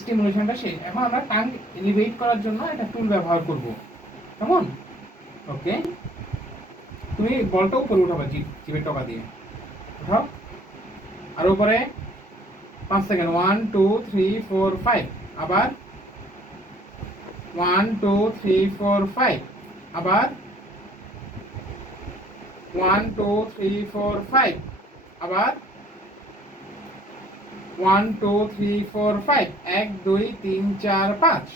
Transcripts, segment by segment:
স্টিমুলেশনটা শেষ। এখন আমরা টাং এলিভেট করার জন্য একটা টুল ব্যবহার করব। কেমন? ওকে, তুমি বলটা উপরে উঠাবা জিভের টকা দিয়ে। উঠাও, আর উপরে 5 সেকেন্ড। 1 2 3 4 5। আবার 1 2 3 4 5। আবার 1 2 3 4 5। আবার 1 2 3 4 5। 1 2 3 4 5।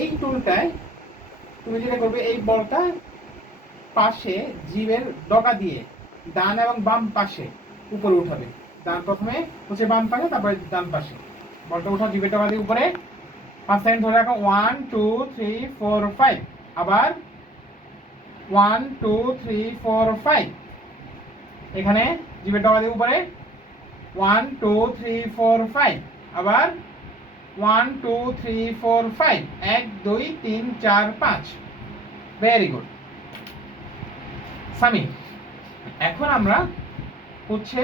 এই টুলটায় তুমি যেটা করবে, এই বলটা পাশে জিভের ডগা দিয়ে ডান এবং বাম পাশে উপরে উঠাবে। ডান প্রথমে হচ্ছে বাম পাশে, তারপরে ডান পাশে বলটা উঠা জিভের ডগা দিয়ে উপরে। 5 সেকেন্ড ধরে রাখো। 1 2 3 4 5। আবার 1 2 3 4 5। এখানে জিভের ডগা দিয়ে উপরে 1 2 3 4 5। আবার 1 2 3 4 5। 1 2 3 4 5। Very good Sami. এখন আমরা হচ্ছে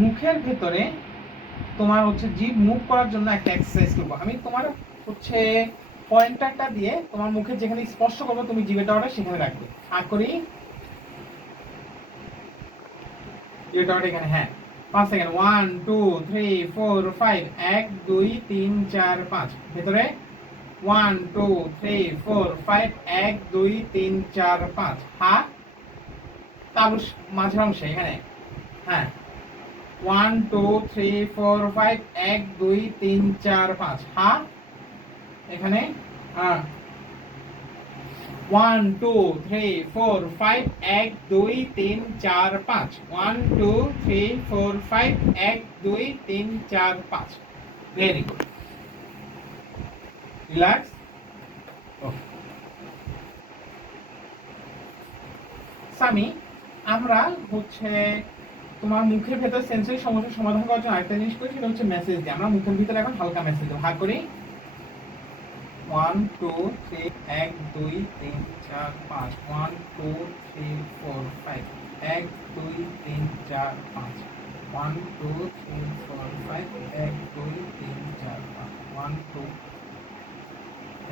মুখের ভেতরে তোমার হচ্ছে জিভ মুভ করার জন্য একটা এক্সারসাইজ করব। আমি তোমার হচ্ছে পয়েন্টারটা দিয়ে তোমার মুখে যেখানে স্পর্শ করবো তুমি জিভের ডগাটা সেখানে রাখবে। আগ করি, জিভের ডগাটা এখানে। হ্যাঁ, 5 সেকেন্ড। 1 2 3 4 5। 1 2 3 4 5। ভেতরে 1 2 3 4 5। 1 2 3 4 5। হা তালুস মাঝের অংশে এখানে। হ্যাঁ, 1 2 3 4 5। 1 2 3 4 5। হা এখানে। 1 2 3 4 5। 1 2 3 4 5। 1 2 3 4 5। 1 2 3 4 5। Very good, relax. সামি, আমরা হচ্ছে তোমার মুখের ভেতর সেন্সরি সমস্যার সমাধান করার জন্য আরেকটা জিনিস করি, সেটা হচ্ছে মেসেজ দিই। আমরা মুখের ভিতরে এখন হালকা মেসেজ দেবো। ভাগ করি। 1 2 3 1 2 3 4 5। 1 2 3 4 5। 1 2 3 4 5। 1 2 3 4 5। 1 2 3 4 5। 1 2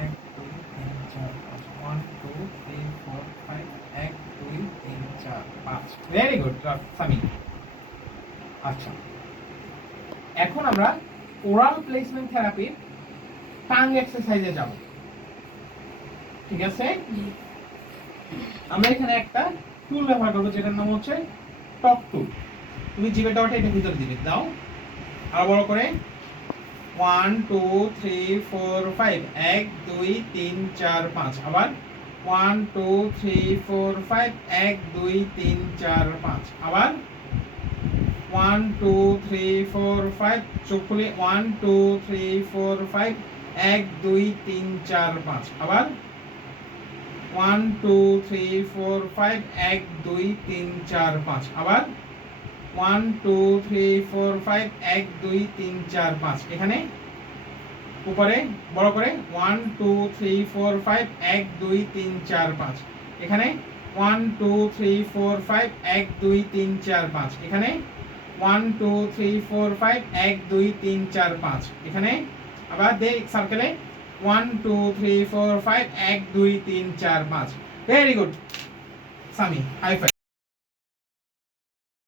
1 2 3 4 5। 1 2 3 4 5। 1 2 3 4 5। Very good Sami. আচ্ছা, এখন আমরা ওরাল প্লেসমেন্ট থেরাপির টাং এক্সারসাইজে যাব। ঠিক আছে, আমরা এখানে একটা টুল ব্যবহার করব যেটার নাম হচ্ছে টক টুল। তুমি জিভের ডগাটা এটা ভিতরে দিবে, দাও। আর বড় করে 1 2 3 4 5। 1 2 3 4 5। আবার 1 2 3 4 5। 1 2 3 4 5। আবার 1 2 3 4 5। চোখ খুলে 1 2 3 4 5। 1 2 3 4 5। আবার 1 2 3 4 5। 1 2 3 4 5। আবার 1 2 3 4 5। 1 2 3 4 5। এখানে উপরে বড় করে 1 2 3 4 5। 1 2 3 4 5। এখানে 1 2 3 4 5। 1 2 3 4 5। এখানে 1 2 3 4 5। 1 2 3 4 5। এখানে আবার দে সার্কেলে 1 2 3 4 5। 1 2 3 4 5। Very good Sami, high five.